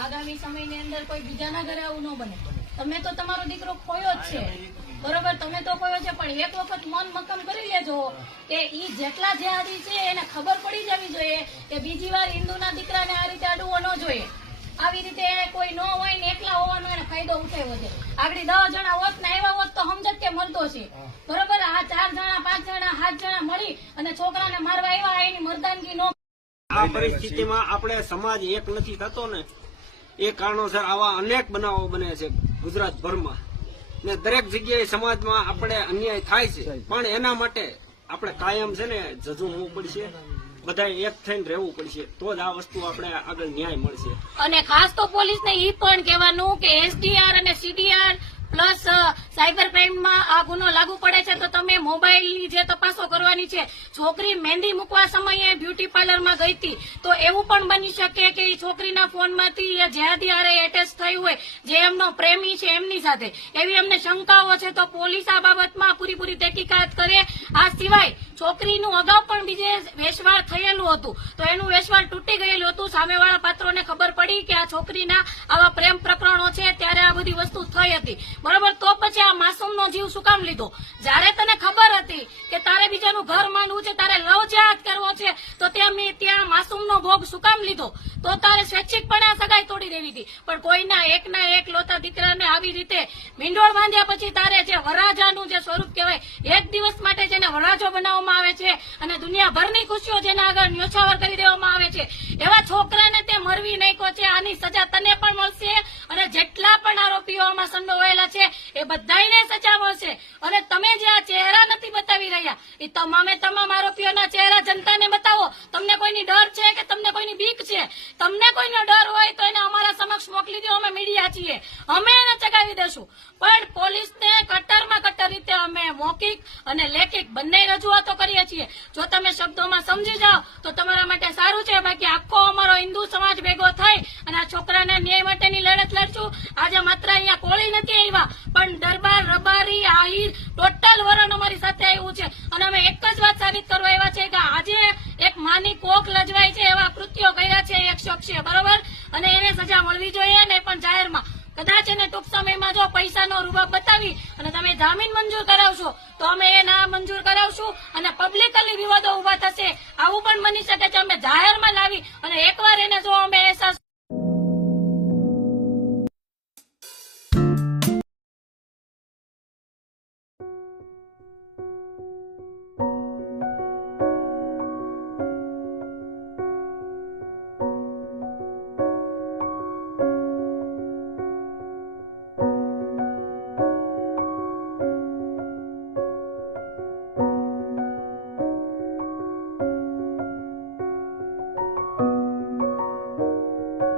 આગામી સમયની અંદર કોઈ બીજાના ઘરે આવું ન બને. તમે તો તમારો દીકરો ખોયો જ છે. બરોબર? તમે તો ખોયો છે, પણ એક વખત મન મક્કમ કરી લેજો કે ઈ જેટલા જેહાદી છે, એને ખબર પડી જવી જોઈએ કે બીજી વાર હિન્દુના દીકરાને આ રીતે અડવો ન જોઈએ. આવી રીતે કોઈ ન હોય ને એકલા હોવાનો એને ફાયદો ઉઠાવ્યો છે આગળ દસ જણા હોત ને આવ્યા હોત તો સમજત કે મરતો છે. બરોબર? આ ચાર જણા, પાંચ જણા, સાત જણા મળી અને છોકરાને મારવા આવ્યા, એની મરદાનગી ન આ પરિસ્થિતિમાં આપણે સમાજ એક નથી થતો ને એ કારણોસર આવા અનેક બનાવો બને છે ગુજરાતભરમાં. ને દરેક જગ્યાએ સમાજમાં આપણે અન્યાય થાય છે. પણ એના માટે આપણે કાયમ છે ને ઝઝુમવું પડશે. બધા એક થઈને રહેવું પડશે. તો જ આ વસ્તુ આપણે આગળ ન્યાય મળશે. અને ખાસ તો પોલીસને ઈ પણ કહેવાનું કે એસડીઆર અને સીડીઆર પ્લસ સાયબર ક્રાઇમમાં આ ગુનો લાગુ પડે છે તો તમે મોબાઈલની જે તપાસો કરવાની છે, છોકરી મહેંદી મૂકવા સમયે બ્યુટી પાર્લરમાં ગઈ હતી, તો એવું પણ બની શકે કે એ છોકરીના ફોનમાંથી એ જેહાદી હારે એટેચ થયું હોય, જે એમનો પ્રેમી છે એમની સાથે. એવી એમને શંકાઓ છે તો પોલીસ આ બાબતમાં પૂરીપૂરી તહેકીકાત કરે. આ સિવાય છોકરીનું અગાઉ પણ બીજે વેશવાળ થયેલું હતું. તો એનું વેશવાળ તૂટી ગયેલું હતું. સામેવાળા પાત્રોને ખબર પડી કે આ છોકરીના આવા પ્રેમ પ્રકરણો છે, ત્યારે આ બધી વસ્તુ થઈ હતી. બરોબર, તો પછી આ માસૂમનો જીવ શું કામ લીધો? જ્યારે તને ખબર હતી કે તારે બીજાનું ઘર માનવું છે તારે લવ તો ત્યાં માસૂમનો ભોગ શું લીધો, તો તારે સ્વૈચ્છિકપણે આ સગાઈ તોડી દેવી હતી. પણ કોઈના એકના એક લોતા દીકરાને આવી રીતે મીંડોળ બાંધ્યા પછી તારે જે વરાજાનું જે સ્વરૂપ કહેવાય, એક દિવસ માટે જેને વરાજો બનાવવામાં આવે છે અને દુનિયાભરની ખુશીઓ જેના આગળ ન્યોછાવર કરી દેવામાં આવે છે, એવા છોકરાને તે મરવી નાખ્યો છે, આની સજા તને પણ મળશે અને જેટલા પણ આરોપીઓ આમાં સંડોવાયેલા છે, એ બધાને સજા મળશે. અને તમે જે આ ચહેરા નથી બતાવી રહ્યા, એ તમામે તમામ આરોપીઓના ચહેરા જનતાને બતાવો. તમને કોઈની ડર છે કે તમને કોઈની બીક છે? તમને કોઈનો ડર હોય તો એને અમારા સમક્ષ મોકલી દો, અમે મીડિયા છીએ. અમે એને ચગાવી દેશું. પણ પોલીસને કટ્ટરમાં કટ્ટર રીતે અમે મૌખિક અને લેખિક બંને રજૂઆતો કરીએ છીએ. જો તમે શબ્દોમાં સમજી જાઓ, તો તમારા માટે સારું છે, બાકી આખો અમારો હિન્દુ સમાજ ભેગો થઈ અને આ છોકરાના ન્યાય માટેની લડત લડશું. આજે માત્ર અહીંયા કોળી નથી આવ્યા, પણ દરબાર, રબારી, આહિર, ટોટલ વરણ અમારી સાથે આવ્યું છે. અને અમે એક જ વાત સાબિત કરવા આવ્યા છે કે આજે કોક છે એવા કૃત્યો કર્યા છે એક શખ્સે, બરોબર? અને એને સજા મળવી જોઈએ ને પણ જાહેરમાં. કદાચ એને ટૂંક સમયમાં જો પૈસાનો રૂબાબ બતાવી અને તમે જામીન મંજૂર કરાવશો, તો અમે એ ના મંજૂર કરાવશું અને પબ્લિકલી વિવાદો ઊભા થશે. આવું પણ બની શકે છે, અમે જાહેરમાં લાવી અને એકવાર એને જો અમે